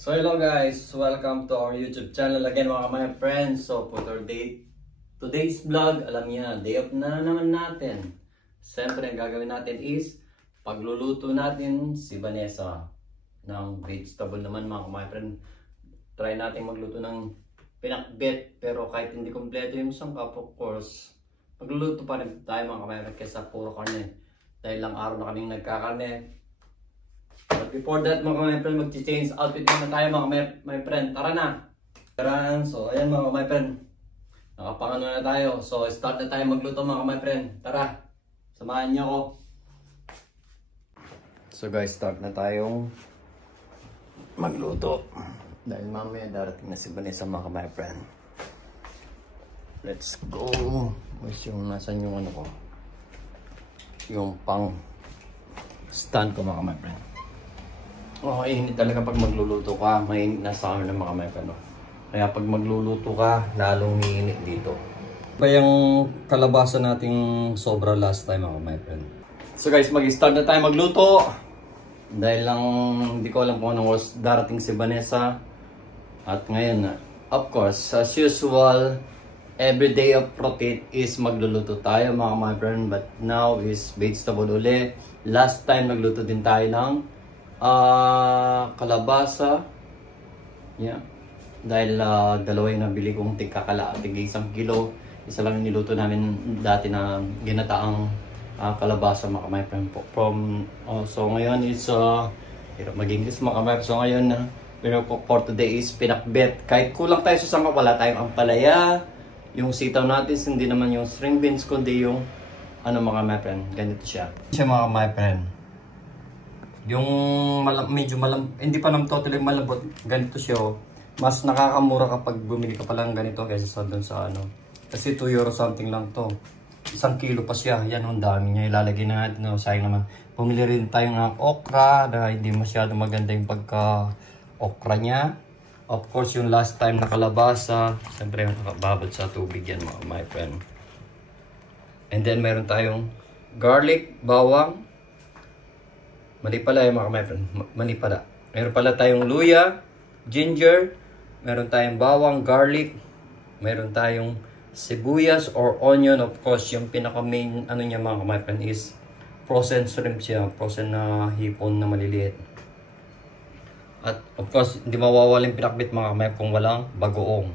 So hello guys, welcome to our YouTube channel again mga friends. So for today's vlog, alam niyo na, day off na naman natin. Siyempre ang gagawin natin is pagluluto natin si Vanessa ng vegetable naman mga friend. Try natin magluto ng pinakbet, pero kahit hindi kompleto yung sangkap, of course magluluto pa rin tayo mga friend kaysa puro karne. Dahil lang araw na kaming nagkakarne. But before that mga friend, mag-change outfit muna tayo mga friend. Tara na! Tara! So ayan mga friend, nakapangano na tayo. So start na tayo magluto mga friend. Tara! Samahan niyo ako. So guys, start na tayong magluto. Dahil mamaya darating na si Vanessa mga friend. Let's go! Where's yung nasan yung ano ko? Yung pang stand ko mga friend. Oh, init talaga pag magluluto ka. Mainit na sa amin ng mga friend. Kaya pag magluluto ka, lalong iinit dito. Pa yung kalabasa nating sobra last time mga friend. So guys, mag-start na tayo magluto. Dahil lang hindi ko alam kung anong oras darating si Vanessa. At ngayon, of course, as usual, every day of rotate is magluluto tayo mga friend. But now is vegetable uli. Last time nagluto din tayo ng kalabasa. Yeah. Dahil dalawa yung nabili kong tig 1 kilo. Isa lang yung niluto namin dati na ginataang kalabasa mga friend. So ngayon is hirap mag-English mga friend. So ngayon pero for today is pinakbet. Kahit kulang tayo sa sangkap, wala tayong ampalaya. Yung sitaw natin hindi naman yung string beans kundi yung ano mga friend. Ganito siya. Siya mga friend. Yung medyo hindi pa naman totally malambot, ganito siya. Mas nakakamura kapag bumili ka pa lang ganito kaysa sa doon sa ano. Kasi 2 euro something lang to. 1 kilo pa siya. Yan, ang dami niya. Ilalagay na natin. No, sayang naman. Bumili rin tayo ng okra na hindi masyado maganda yung pagka-okra niya. Of course, yung last time na kalabasa. Siyempre, nakababad sa tubig yan my friend. And then, meron tayong garlic, bawang. Mali pala yung mga friend. Mali pala. Meron pala tayong luya, ginger, meron tayong bawang, garlic, meron tayong sibuyas or onion. Of course, yung pinaka main ano niya mga friend is frozen shrimp siya. Frozen na hipon na maliliit. At of course, hindi mawawala yung pinakbit mga kung walang bagoong.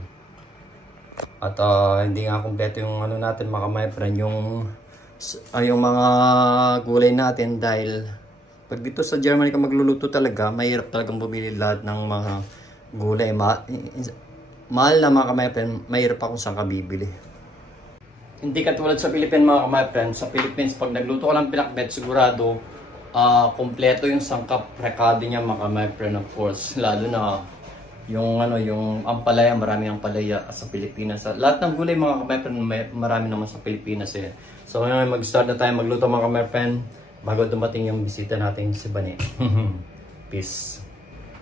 At hindi nga kompleto yung ano natin mga friend, yung mga gulay natin dahil pag dito sa Germany ka magluluto talaga, mahirap talagang bumili lahat ng mga gulay. Mahal na mga friend, mahirap akong saan ka bibili. Hindi katulad sa Philippines mga friend. Sa Philippines, pag nagluto ka ng pinakbet, sigurado kompleto yung sangkap rekado niya mga friend, of course. Lalo na yung yung ampalaya, marami ampalaya sa Pilipinas. Lahat ng gulay mga friend, marami naman sa Pilipinas eh. So ngayon mag-start na tayo magluto mga friend. Bago dumating yung bisita natin si Bane. Peace.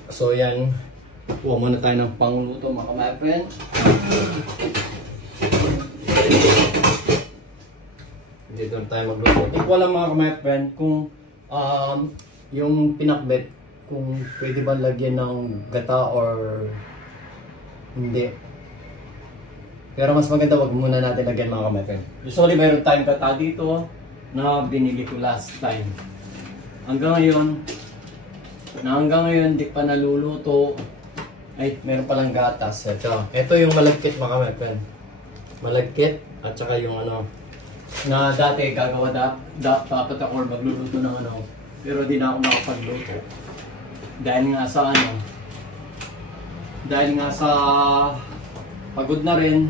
So yan, kuha muna tayo ng pangluto mga friend. Dito na tayo magluto. Hindi ko alam mga friend kung yung pinakbet, kung pwede ba lagyan ng gata or hindi. Pero mas maganda wag muna natin lagyan mga friend. Usually mayroon tayong gata dito na binili ko last time. Hanggang ngayon di pa naluluto. Ay, meron palang gatas. Ito yung malagkit mga friend. Malagkit at saka yung na dati gagawa dapat ako magluluto ng pero di na ako nakapagluto. Dahil nga sa pagod na rin.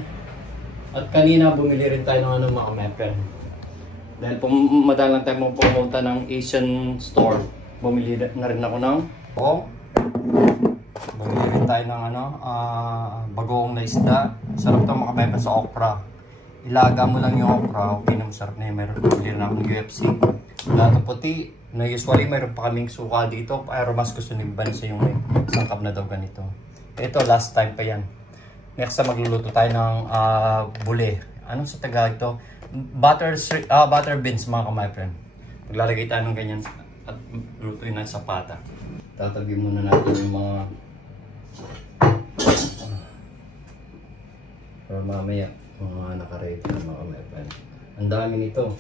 At kanina bumili rin tayo ng mga friend. Dahil madalang tayo pumunta ng Asian store, bumili na rin ako ng bumili rin tayo ng bagoong na isda. Sarap ito mga sa okra. Ilaga mo lang yung okra, okay na masarap na yun. Meron bumili na ako ng UFC. Lato puti, na usually mayroon pa kaming suka dito, pero mas gusto ni Vanessa yung sangkap na daw ganito. Ito last time pa yan. Next na magluluto tayo ng bule. Anong sa Tagalog ito? Butter beans mga friend. Maglalagay tayo ng ganyan at lutuin ng sa pata. Tatagin muna natin yung mga mamaya mga naka-ready na mga my friend. Ang dami nito.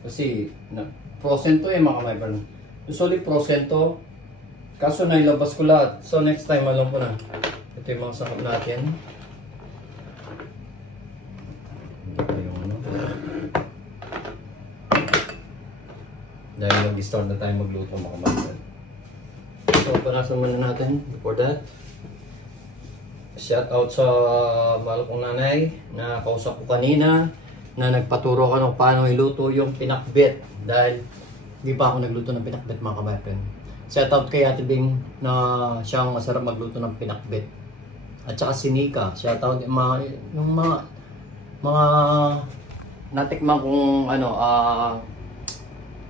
Kasi frozen to mga my friend. Usually frozen to. Kaso nailabas ko lahat. So next time alam ko na. Ito yung mga sangkap natin. Ito yung ano. Dahil nag-start na tayo magluto mga my friend. So panasan muna natin before that. Shout out sa mahal kong nanay na kausap ko kanina na nagpaturo ka ng paano iluto yung pinakbet dahil di pa ako nagluto ng pinakbet mga kamay-friend. Shout out kay Ate Bing na siyang masarap magluto ng pinakbet. At saka si Nika, shout out yung mga natikman kong ano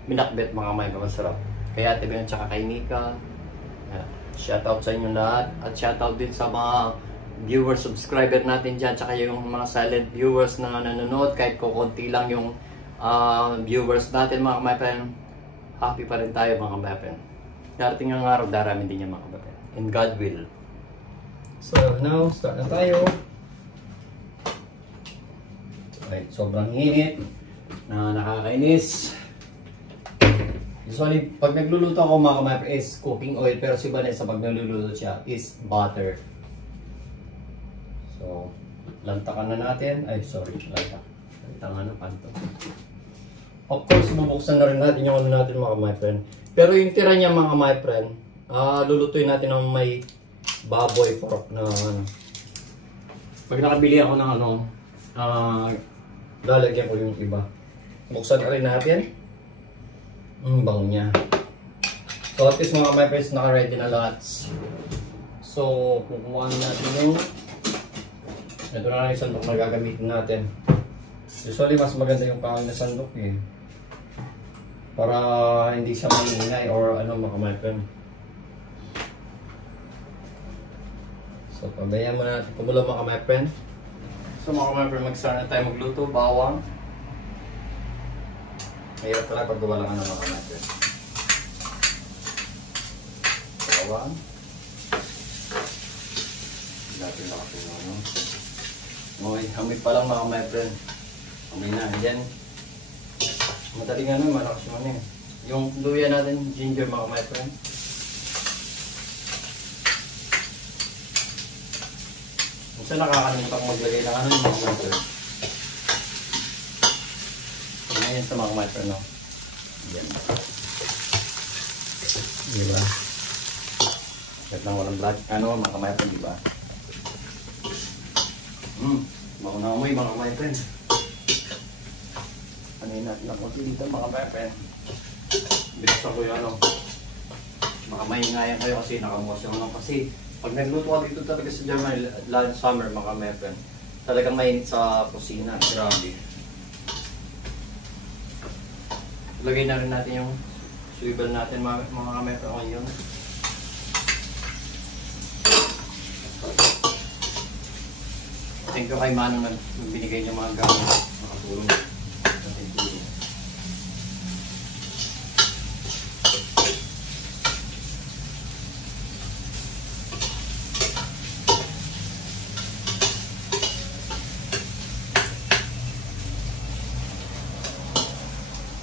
pinakbet mga kamay-friend, masarap. Kay Ate Bing at saka kay Nika. Shout out sa inyo lahat at shout out din sa mga viewers, subscriber natin dyan, tsaka yung mga silent viewers na nanonood, kahit kukunti lang yung viewers natin mga kapatid, happy pa rin tayo mga kapatid. Darating ang araw, darami din yan mga kapatid. And God will. So now, start na tayo. Okay, sobrang init na nakakainis. Usually, pag nagluluto ako mga kapatid is cooking oil, pero si Vanessa pag nagluluto siya is butter. So, lantakan na natin. Ay, sorry. Lantakan na panto. Of course, bubuksan na rin natin yung ano natin mga my friend. Pero yung tira niya mga my friend, lulutuin natin ng may baboy pork na ano. Pag nakabili ako ng ano, lalagyan ko yung iba. Buksan na rin natin. Ang bango niya. So, at least mga my friends, naka-ready na lahat. So, kukuha natin yung ito na yung sandok na gagamitin natin. Usually mas maganda yung pangil na sandok eh. Para hindi siya maingay or ano mga my friend. So pabayaan muna natin kumulo mga my friend. So mga my friend, mag-start na tayo magluto. Bawang. Mahirap pala pag gawa lang ng mga my friend. Bawang. Natin nakatulong no? Okay, hamid pa lang mga my friend. Hamid na, yan. Madaling ano, malakas yung ano eh. Yung luya natin, ginger mga my friend. Minsan nakakalimutan ko maglagay ng ano mga my friend. Ngayon sa mga my friend, no? Yan. Diba? Kahit lang walang black, ano mga my friend, diba? Bako na amoy mga my friend. Kanin natin ang konti dito mga my friend. Binasa ko yung ano. Baka mahingayan kayo kasi nakamuwas yung ano. Kasi pag nagluto ka dito talaga sa Germany, last summer mga my friend, talagang mainit sa kusina. Grabe. Lagay na rin natin yung swivel natin mga my friend ngayon. Thank you kay Manong na binigay niya mga gamit. Nakatulong.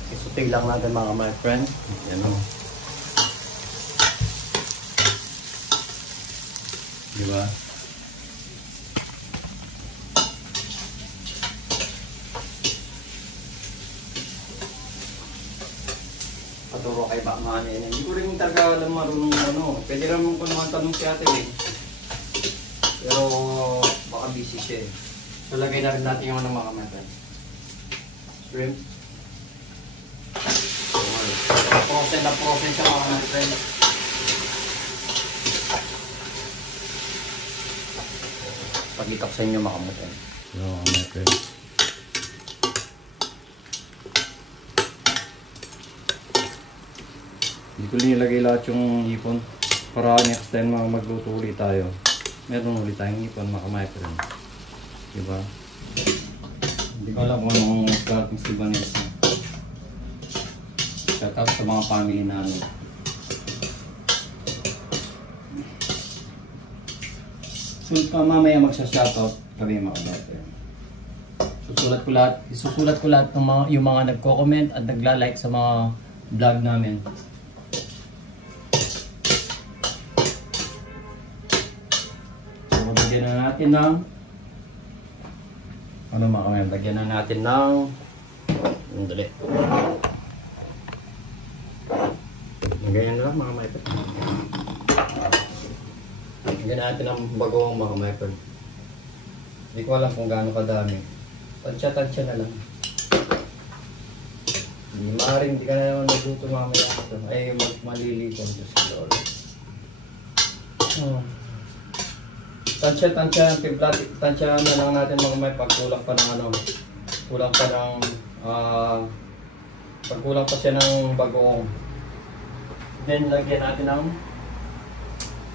Isutay lang natin mga my friend. Yan o. Diba? Paturo kay Bakman yan. Hindi ko rin talaga alam marunong ano. Pwede naman ko naman tanong si Ate eh. Pero baka busy siya eh. So lagay na rin natin yung ano mga matan. Shrimp. So, process siya mga matan. Pag-itak sa inyo mga matan. So mga matan. Hindi ko nilagay lahat yung hipon para next time magluto ulit tayo. Meron ulit tayong hipon mga my friend. Diba? Hindi ko alam kung anong starting si Vanessa. Shout out sa mga family namin. So mamaya magsa-shoutout kami mga my friend. Isusulat ko lahat ng yung mga nagko-comment at nagla-like sa mga vlog namin. So, lagyan na natin ng lagyan na natin ng dali. Ganyan na lang mga maipad. Lagyan natin ng bagong mga maipad. Hindi ko alam kung gaano kadami. Tansya-tansya na lang. Hindi maaaring hindi ka na naman magluto mamaya ito. Ay malilito ito si Lord. Tansya-tansya ng timpla. Tansya na lang natin mga may pagkulang pa ng pagkulang pa siya ng bagoong. Then lagyan natin ng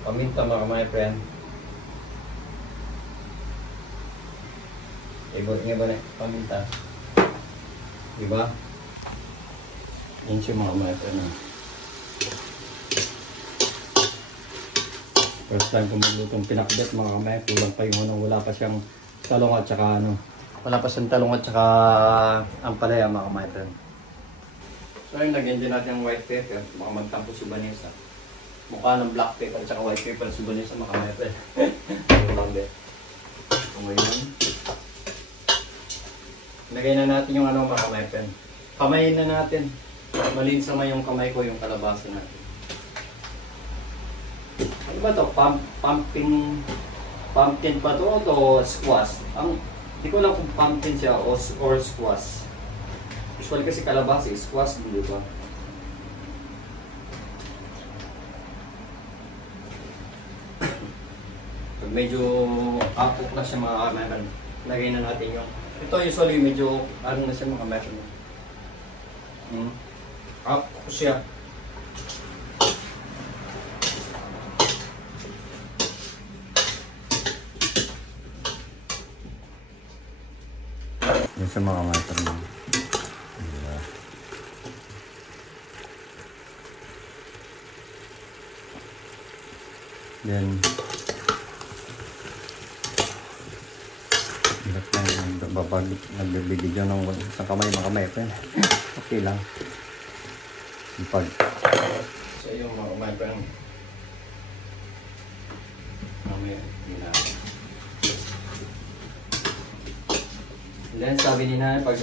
paminta mga my friend. Iba na paminta. Diba? Yun siya mga my friend. First time kung maglutong pinakbet mga kamay, kulang pa yung wala pa siyang talong at saka wala pa siyang talong at saka ampalaya mga kamay friend. So yun, lagyan din natin yung white pepper, mga magtampo si Vanessa. Mukha ng black pepper at saka white pepper si Vanessa mga kamay friend. So ngayon, lagay na natin yung mga kamay friend. Kamayin na natin. Malinis naman yung kamay ko, yung kalabasa natin. Ano ba ito? Pumpkin pa ito o squash? Hindi ko lang kung pumpkin siya or squash. Usually kasi kalabasa, squash din, di ba? Pag medyo apok na siya mga kamay, lagay na natin yung ito usually medyo na siya mga kamay. Apok siya. Yun sa mga mater mo. Then nagbibigay ng isang kamay mga kamay. Okay lang. So yung mga kamay mamaya then sabi ni Nanay, pag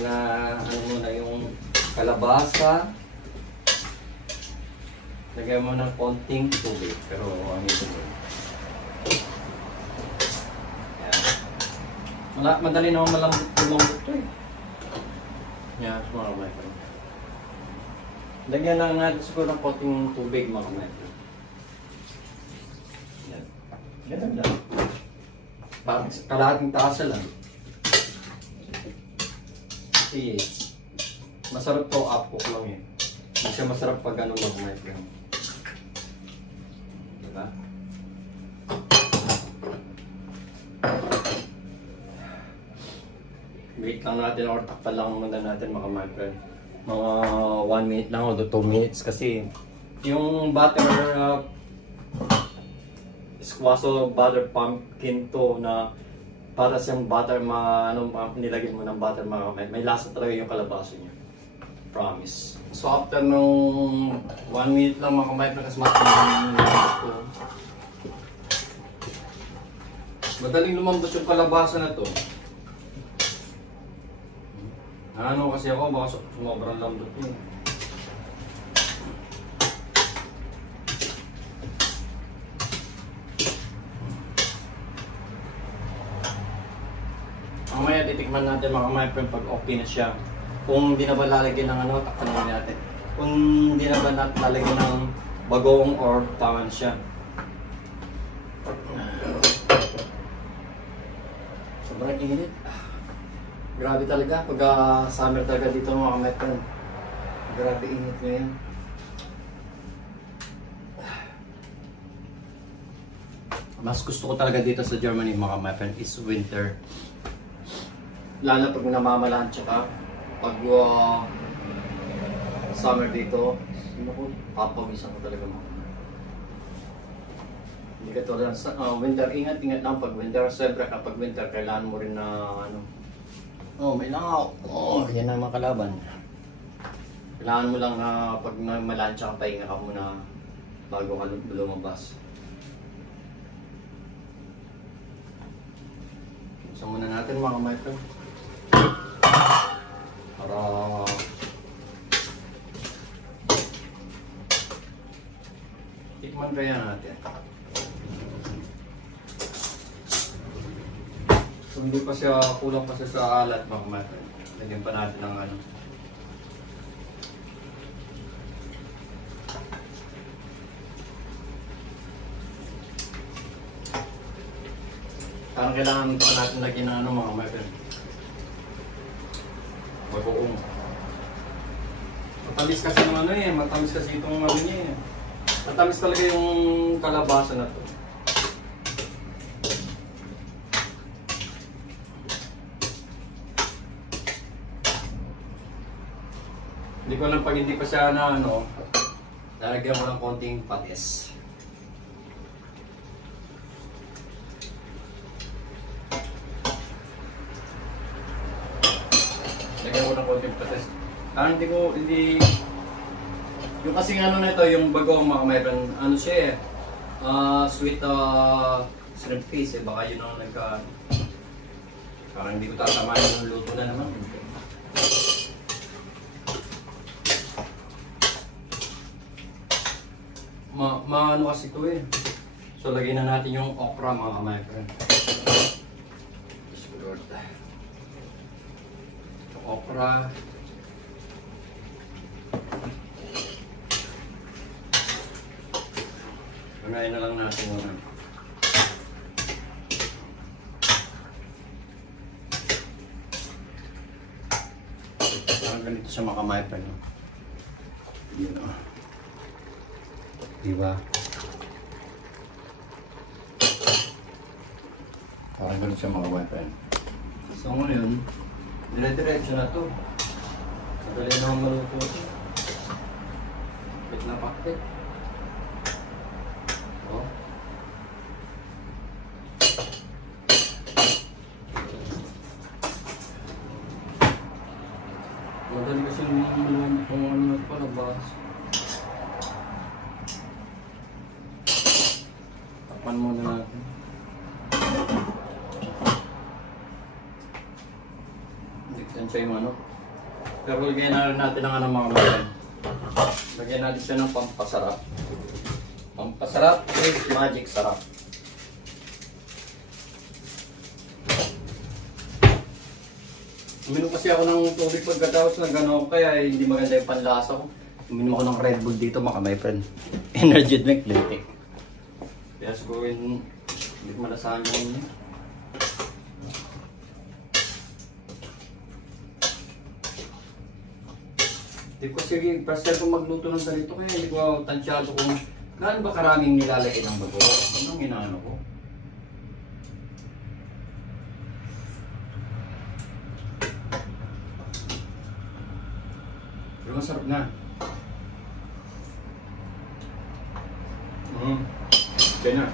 mo na yung kalabasa, lagyan mo ng konting tubig. Pero ang ito mo. Madali naman malambot ito eh. Yan, mga kamay. Lagyan lang natin siguro ng konting tubig mga kamay. Yan. Ganun lang. Parang kalahating tasa lang. Kasi masarap to, apok lang eh. Hindi siya masarap pag ano mag-mic lang. Diba? Wait lang natin or takpan lang muna natin mga my friend. Mga 1 minute lang o 2 minutes kasi yung butter squash o butter pumpkin to na para siyang butter nilagyan mo ng butter may lasa talaga yung kalabasa niya. Promise. So after nung 1 minute lang mga kamay kasi madaling lumambot yung kalabasa na to. Ano kasi ako baka sumobrang lambot yun. Mamaya titikman natin mga kamay pag okay na siya. Kung hindi na ba lalagyan ng takpan natin. Kung hindi na ba lalagyan ng bagong or tama siya. Sobrang init. Grabe talaga pag summer talaga dito mga kamay friend. Grabe init ngayon. Mas gusto ko talaga dito sa Germany mga kamay friend is winter. Lalo pag namamalaan tsaka pag summer dito, papawisan ko talaga mga. Hindi ka tulad sa winter, ingat lang pag winter. Siyempre kapag winter, kailangan mo rin na Oh, may langaw. Oh, yan ang mga kalaban. Kailangan mo lang na pag malansya ka, pahinga ka muna bago ka lumabas. Buksan muna natin mga kamay-pro. Para tikman kaya natin. So, hindi pa siya kulang pa siya sa alat mga kamay-pro. Lagyan pa natin ng ano. Parang kailangan pa natin lagyan ng ano mga kamay-pro. Bagoong. Matamis kasi ng ano eh, matamis kasi itong ano niya eh. Matamis talaga yung kalabasa na to. Hindi ko alam pag hindi pa siya na ano, lalagyan mo ng konting patis. Lagyan mo ng konting patis. Hindi, yung kasing ano na ito, yung bagong mga mayroon, ano siya eh, sweet shrimp paste eh, baka yun ang parang hindi ko tatamaan yung luto na naman. Ano kasi ito eh. So lagyan na natin yung okra mga mayroon. Okra. Pagayin na lang natin muna. Parang ganito siya makamaypan. No? Yun o. Diba? Parang ganito siya makamaypan. So ngayon, dire-diretso na to. Madali na akong maluto ito. Pakit na pakit. Oh. Madali kasi yung kung ano na palabas. Takpan muna natin. Diktan siya yung ano. Pero lagyan na rin natin ang ano mga mayan. Lagyan natin siya ng pampasarap. Pampasarap is magic sarap. Uminom kasi ako ng tubig pagkatapos na gano'n, kaya hindi maganda yung panlasa ko. Uminom ako ng Red Bull dito mga my friend. Energy drink, Lentic. Kaya siguro hindi ko malasahan yun. Hindi ko sige, first time ko magluto ng ganito kaya hindi ko tansyado kung gaano ba karaming nilalagay ng bago. Anong inaano ko? Pero masarap na. Okay na.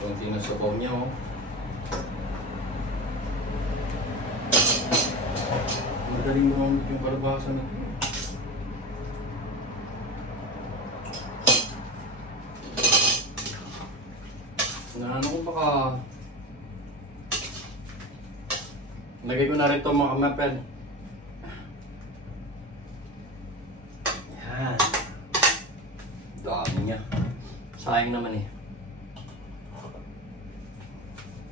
Kunti na sabaw niya oh. Magaling mo yung kalabasa na ito. Naano ko baka lagay ko na rin ito mga kamapel. Yan. Dami niya. Sayang naman eh.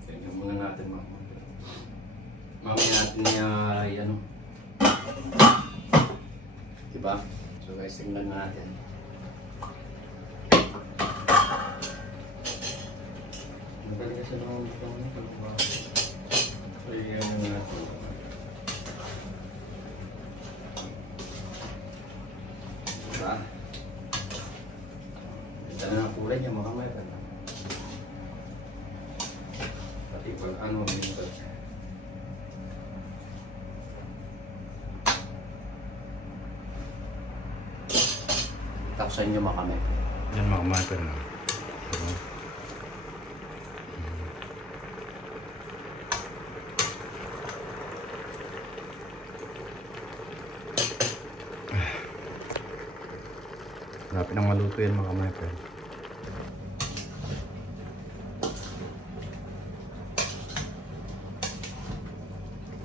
Tingnan muna natin mga kamapel. Mamaya natin niya ano. Diba? So guys, tingnan natin. Magaling kasi naman ito ng kalabasa. So yan yung natin. Diba? Ganda na ang kulay niya mga kamay. Pati pag ano minsan. Taksan nyo mga kamay. Yan mga kamay. Malapit nang maluto yan mga my friend.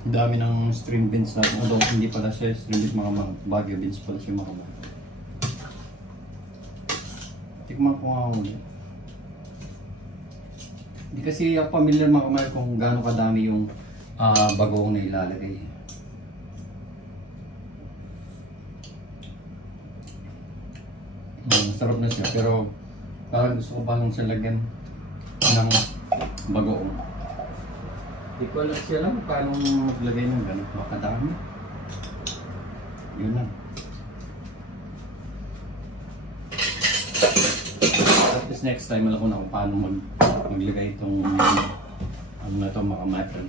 Dami ng string beans natin. Although hindi pala siya string beans mga Baguio beans pala siya mga my. Tikman ko nga ulit. Hindi kasi ako familiar mga kamay kung gaano kadami yung bagoong na ilalagay. Sarap na siya pero parang gusto ko pa lang siya lagyan ng bagoong. Hindi ko alam siya lang paano maglagay ng gano'n. Makadami. Yun lang. At least next time alam ko na kung paano maglagay itong ano na ito mga matron.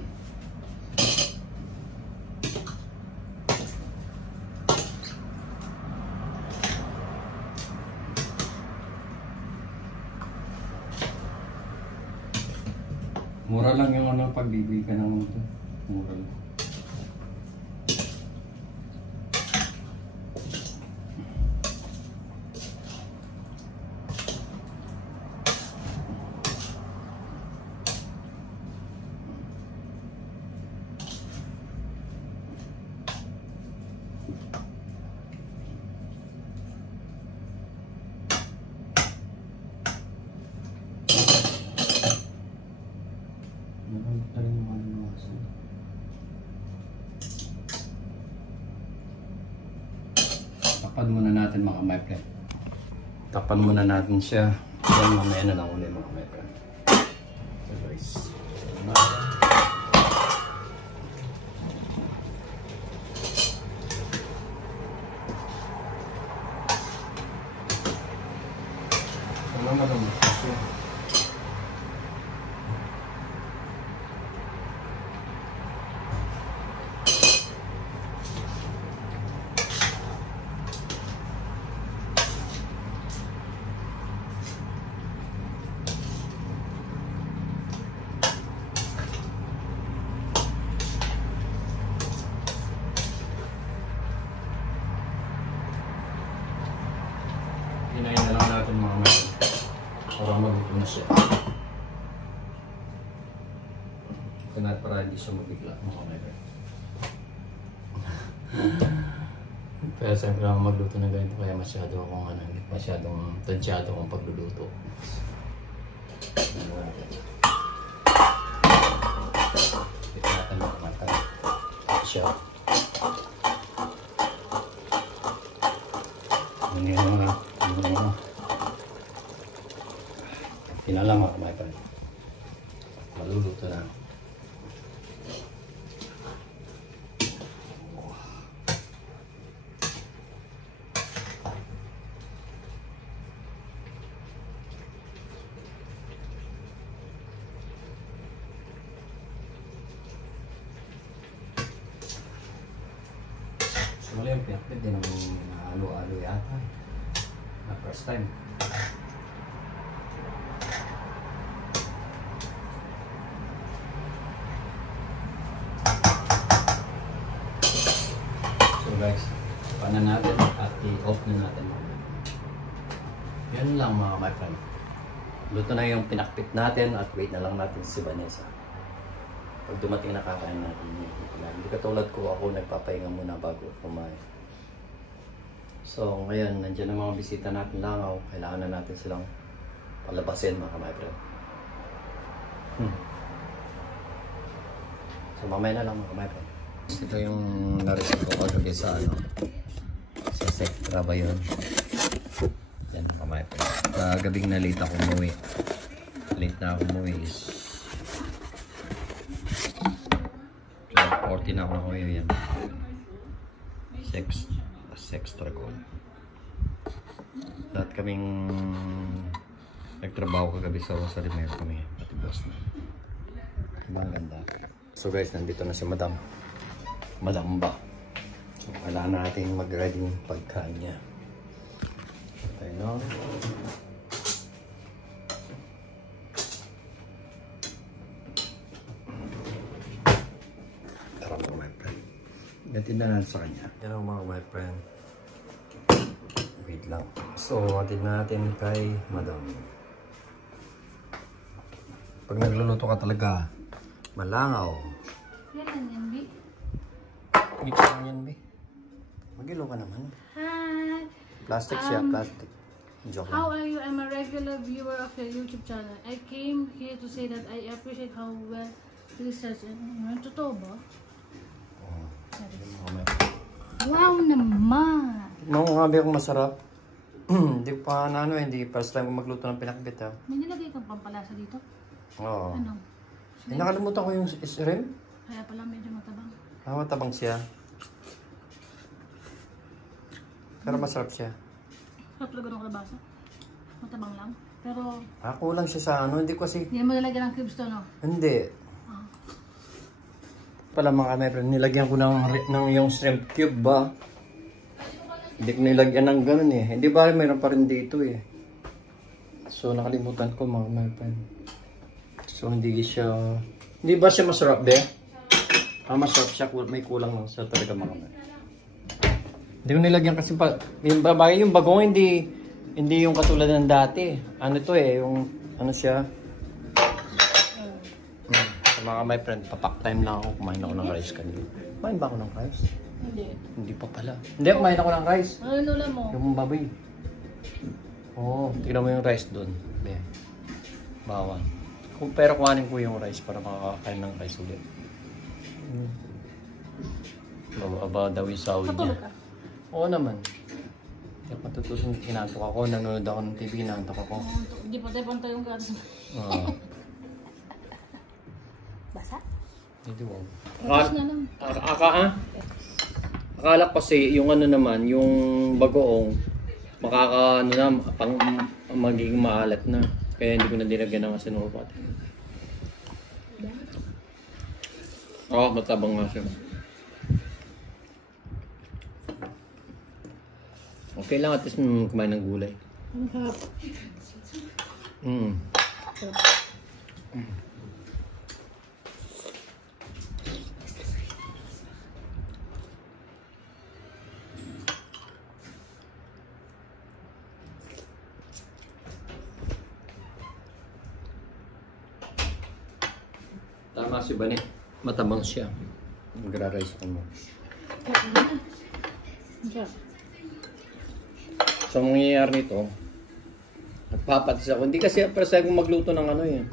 Mura lang yung ano pagbibili ka ng ito. Mura lang. Takpan muna natin mga my friend. Takpan muna natin siya. Yan mamaya na lang ulit mga my friend. So guys. Hinayin na lang natin mga may para maguto na siya. Kunat para hindi siya mabigla mga may. Kaya siyempre ako magluto na ganito kaya masyadong tansyado akong pagluluto. Ito natin makamatan siya. Ano yung mga pinalama ko my friend. Maluluto na. Wala yung pinakit din naman halo-halo yata na first time. So guys, panan natin at i-off na natin. Yan lang mga my friend. Luto na yung pinakpit natin at wait na lang natin si Vanessa. Pag dumating na kakain natin yun. Hindi katulad ko, ako nagpapahinga muna bago kumain. So ngayon, nandiyan ang mga bisita natin langaw. Kailangan na natin silang palabasin mga my friend. So mamaya na lang mga my friend. Ito yung narisip ko kagabi sa sa Sektra ba yun? Yan mga my friend. Gabing na late ako umuwi. Late na ako umuwi is 14 na ako ngayon yan. Sex Dragon. Lahat kaming nagtrabaho kagabi sa Rosario kami. Pati boss na. Ibang ganda. So guys, nandito na si Madam. Madam ba? So kailangan natin mag-ready yung pagkain niya. Okay, no? Gatin na natin sa kanya. Yan ang mga my friend. Wait Wait lang. So, atid natin kay Madam. Pag nagluluto ka talaga, malangaw. Yan lang yan, B. Gito lang yan, be. Magilo ka naman. Hi! Plastic siya, plastic. Joke How lang. are you? I'm a regular viewer of your YouTube channel. I came here to say that I appreciate how well research and totoo ba? Wow naman! Nung nga, be, kung masarap. Hindi pa na ano, hindi first time ko magluto ng pinakbit, ha. May nilagay kang pampalasa dito? Oo. Ano? Nakalimutan ko yung shrimp. Kaya pala medyo matabang. Matabang siya. Pero masarap siya. Sarap talaga ng kalabasa. Matabang lang. Pero, Kulang siya sa ano, hindi ko kasi... hindi mo nalagyan ng cubes to, no? Hindi. Ah. Pala mga kamera, nilagyan ko ng yung shrimp cube ba? Hindi ko nilagyan ng ganun eh. Hindi ba mayroon pa rin dito eh. So nakalimutan ko mga kamera. So hindi siya... Hindi ba siya masarap be? Masarap siya. May kulang lang sa talaga mga kamera. Hindi ko nilagyan kasi pa... Yung bagong hindi yung katulad ng dati. Ano to eh, yung ano siya. Sa mga my friend, papak time lang ako. Kumain ako ng rice kanina. Kumain ba ako ng rice? Hindi. Hindi pa pala. Hindi, kumain ako ng rice. Ano ulam mo? Yung baboy. Oo, tignan mo yung rice doon. Be. Bawal. Pero kuhanin ko yung rice para makakain ng rice ulit. Aba daw yung sahod niya. Katulog ka? Oo naman. Hindi ako matutusin. Kinantok ako. Nanonood ako ng TV. Kinantok ako. Hindi pa tayo pantay yung gatas. Basa? Hindi mo. Tapos na lang. Akala kasi yung ano naman, yung bagoong makaka ano na, magiging maalat na. Kaya hindi ko na dinagyan ng asinopati. Matabang nga siya. Okay lang at least kumain ng gulay. Ang harap. Tama si Bani. Matabang siya. Magra-rice ako mo. So, ang mangyayari nito, nagpapatis ako. Hindi kasi parang kong magluto ng ano yan.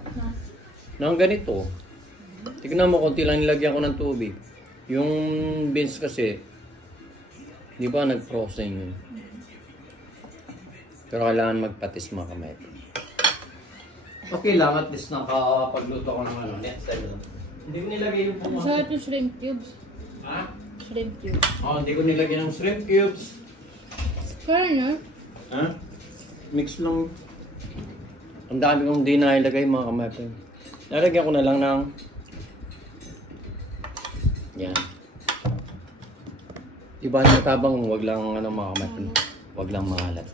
Nang ganito. Tignan mo, konti lang nilagyan ko ng tubig. Yung beans kasi, di ba nag-frozen yun? Pero kailangan magpatis mga kamay. Okay lang, at least nakapagluto ko ng ano. Next time lang. Hindi ko nilagay yung pumunta. Masarap yung shrimp cubes. Ha? Shrimp cubes. Hindi ko nilagay ng shrimp cubes. Kaya na? Ha? Mix lang. Ang dami kong di na ilagay mga kamay. Nalagyan ko na lang ng yan. Diba natabang, wag lang ano mga kamay. Wag lang maalat.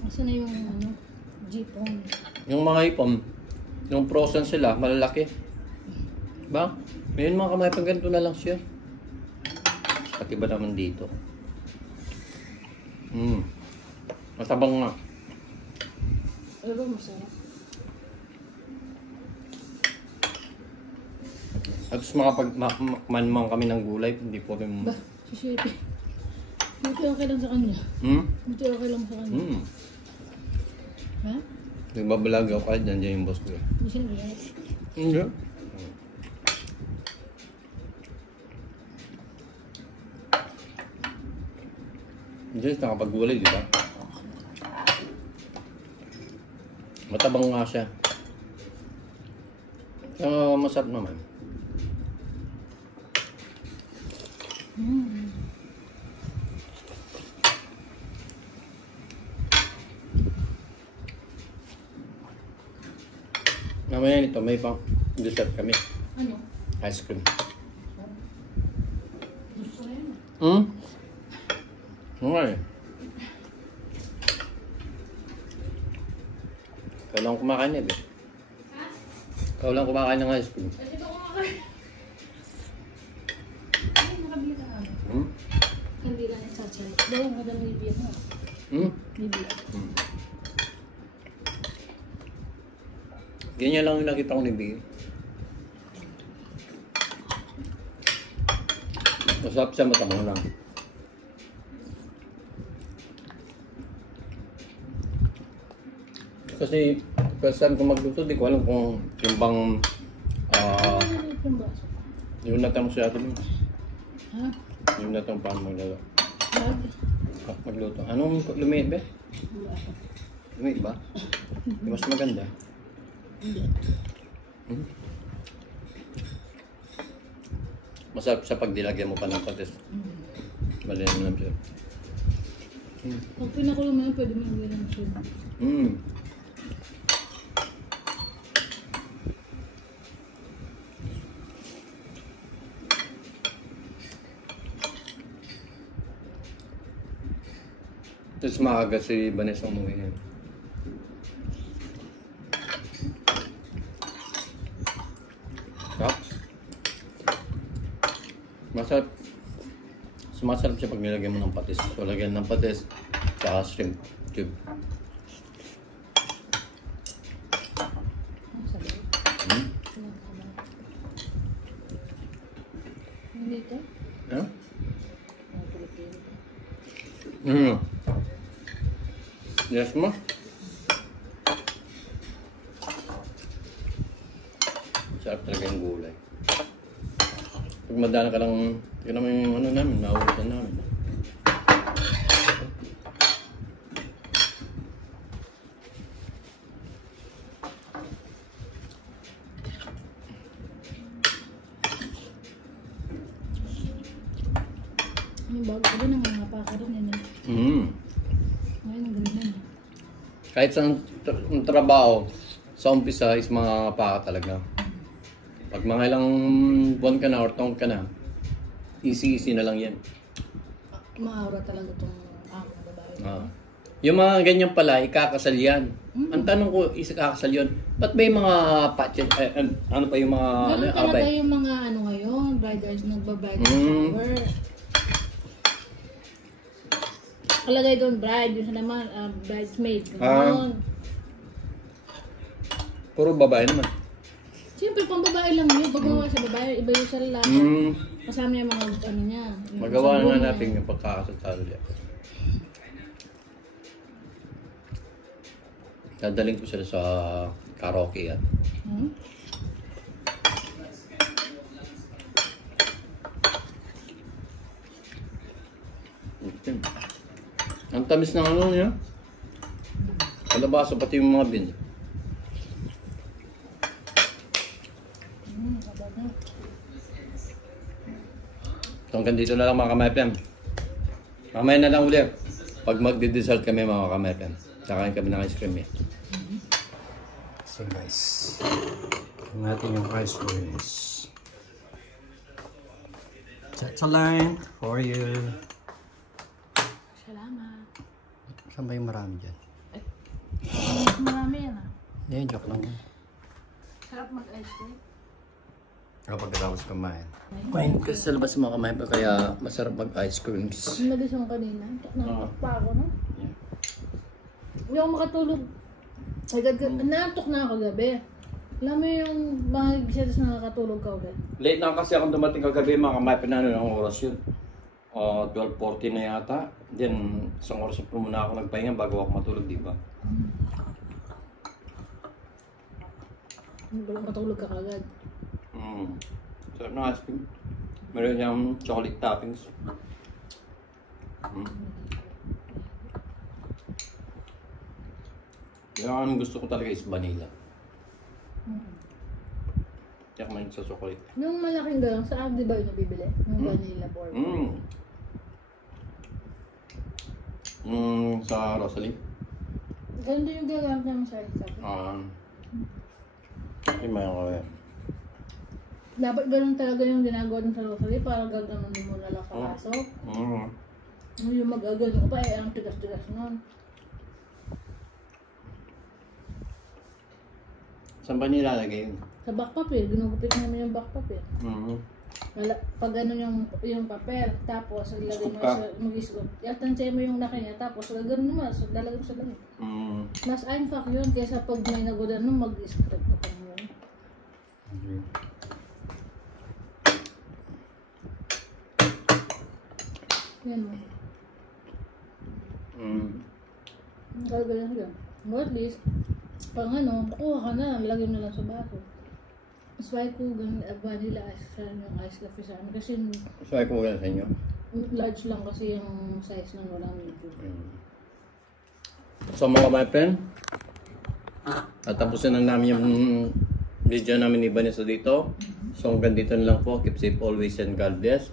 Asa na yung ano? Jeepon. Yung mga ipon, yung frozen sila, malalaki. Ba? Ngayon mga kamay, pag ganito na lang siya. Pati ba naman dito? Matabang nga. Pero masarap. At least makapagmanmang kami ng gulay, hindi po rin... Ba? Sisipi. Buti okay lang sa kanya. Buti okay lang sa kanya. Ha? Nagbabalag ako kahit dyan yung boss ko. Hindi siya nagayat. Hindi. Diyos, nakapag-gulay, di ba? Matabang nga siya. Kaya masarap naman. Mamaya nito, may pang dessert kami. Ano? Ice cream. Gusto ko yun. Nga eh. Ikaw lang kumakain eh, be. Ikaw lang kumakain ng ice cream. Kasi ito kumakain. Ay, nakabili ka ano? Bawang ka ng bibig mo. Bibig. Ganyan lang yung nakita ko ni Big. Masarap siya, matabang lang. Kasi, first time ko magluto, di ko alam kung yung bang, Yung baso. yung natang siya ito. Ha? Yung natang paano magluto. Bag? Magluto. Anong lumit ba? Baso. Lumit ba? Yung mas maganda. Hindi. Masarap siya pag dilagyan mo pa ng patis. Malinis lang siya. Pag pinakulo mo yun, pwede mo yung ng sugar. Tapos maaga si Vanessa umuwi yan. Sarap. Masarap. Sumasarap siya pag nilagyan mo ng patis. So, lagyan ng patis, tsaka shrimp cube. Ang sabaw. Hmm? Ang sabaw. Hindi ito? Yeah? Ang tulit-tulit. Yes, ma? Sarap talaga yung gulay. Pag madala ka lang, tignan naman yung ano namin, nauutan namin. Yung bago ka rin, nangangapa ka rin yun eh. Ngayon, ang ganda na. Kahit sa trabaho, sa umpisa is mga paka talaga. Pag mga ilang buwan ka na or taon ka na, easy-easy na lang yan. Maaura talaga itong babae. Yung mga ganyan pala, ikakasal yan. Ang tanong ko, ikakasal yun, ba't may mga patches, ano pa yung mga... Ganun talaga yung mga ano ngayon, bridals, nagba-bridal shower. Kalagay doon bride, yun sa naman, bridesmaid. Ganun. Puro babae naman. Siyempre, pang babae lang yun. Pag gawa sa babae, iba yung sa lalaki. Kasama yung mga ano niya. Magawa na natin yung pagkakasal niya. Dadaling ko sila sa karaoke yan. Okay. Ang tamis ng ano niya. Kalabasa pati yung mga beans. So hanggang dito na lang mga kamaypen. Mamaya na lang ulit. Pag magdi-dessert kami mga kamaypen. Kakain kami ng ice cream eh. So guys, yung natin yung ice cream is that's a line for you. Salamat. Saan ba yung marami dyan? Marami yan ah. Eh, joke lang. Sarap mag-ice cream. Kapag tapos kumain. Kumain kasi sa labas mga kumain pa kaya masarap mag-ice creams. Nalisang kanina. Nantok pa ako, no? Yeah. Hindi ako makatulog. Nantok na ako gabi. Alam mo yung mga gisetas na nakakatulog ka ulit? Late na kasi akong dumating kagabi mga kumain pa na ng oras yun. 12:40 na yata. Then, isang oras pa muna ako nagpahinga bago ako matulog, di ba? Walang matulog ka kagad. Sarap ng ice cream. Meron niyang chocolate toppings. Kaya ang gusto ko talaga is vanilla. Kaya kumain sa chocolate. Yung malaking galang, saan di ba yung nabibili? Yung vanilla bourbon. Sa Rosalie. Ganda yung galang naman sa isa. Yung mga kaya. Dapat ganun talaga yung ginagawa ng sa Rosalie para gaganon mo na lang kapasok. Yung mag-agano pa eh, ang tigas-tigas nun. Saan ba nilalagay yun? Sa back papel, ginugupit namin yung back papel. Pag ano yung papel, tapos ilagay mo Scoop ka. sa mag-scoop. Tansyahin mo yung laki niya, tapos gagawin mo, so dalagay mo sa laki. Mas einfach yun, kaysa pag may nagudan mo, mag-scoop ka pa mo. Yan o. Gagawin lang. Or at least, pang ano, kuha ka na, lagay mo lang sa baso. Mas ko ganun, vanilla ice cream yung ice coffee sa amin. Kasi So, ay kumagal sa inyo. large lang kasi yung size ng walang medium. So mga my friend, at tapusin na namin yung video namin ni Vanessa dito. So hanggang dito na lang po. Keep safe always and God bless.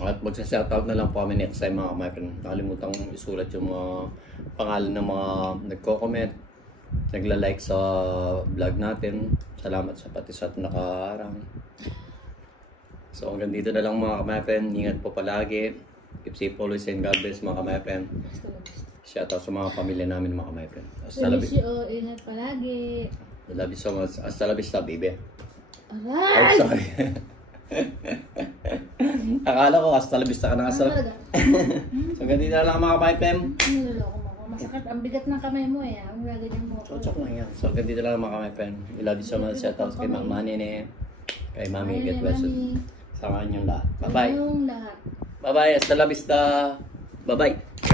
At magsa-shoutout na lang po kami next time mga my friend. Nakalimutan isulat yung mga pangalan ng mga nagko-comment, nagla-like sa vlog natin. Salamat sa pati sa nakaharang. So hanggang dito na lang mga my friend. Ingat po palagi. Keep safe always and God bless mga my friend. Shoutout sa mga pamilya namin mga my friend. Hasta la vista. Ingat palagi. Love you so much. Hasta la vista, baby. Aray! Oh, sorry. Akala ko hasta la vista ka na hasta la. Talaga? So hanggang dito na lang mga my friend. Niloloko mo ako. Masakit. Ang bigat ng kamay mo eh. Ang gaganyan mo ako. Chochok lang yan. So hanggang dito na lang mga my friend. I love you so much. Shoutout kay Mama Nene. Kay Mami Ay, Get Well. Mami. Sa kanyang lahat. Bye-bye. Yung lahat. Bye-bye. Hasta la vista. Bye-bye.